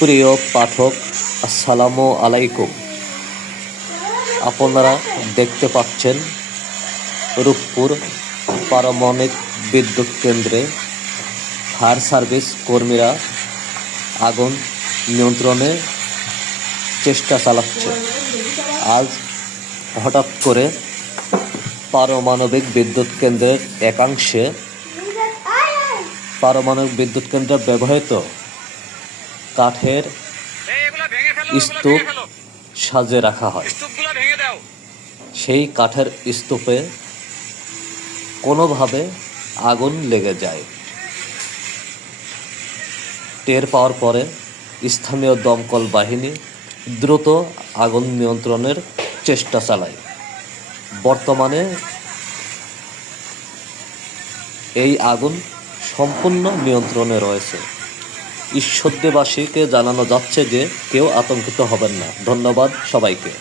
প্রিয় পাঠক, আসসালামু আলাইকুম। আপনারা দেখতে পাচ্ছেন রূপপুর পারমাণবিক বিদ্যুৎ কেন্দ্রে ফায়ার সার্ভিস কর্মীরা আগুন নিয়ন্ত্রণে চেষ্টা চালাচ্ছে। আজ হঠাৎ করে পারমাণবিক বিদ্যুৎ কেন্দ্রের একাংশে পারমাণবিক বিদ্যুৎ কেন্দ্রে ব্যবহৃত কাঠের স্তূপ সাজে রাখা হয়। সেই কাঠের স্তূপে কোনোভাবে আগুন লেগে যায়। টের পাওয়ার পরে স্থানীয় দমকল বাহিনী দ্রুত আগুন নিয়ন্ত্রণের চেষ্টা চালায়। বর্তমানে এই আগুন সম্পূর্ণ নিয়ন্ত্রণে রয়েছে। ঈশ্বরদেবাসীকে জানানো যাচ্ছে যে কেউ আতঙ্কিত হবেন না। ধন্যবাদ সবাইকে।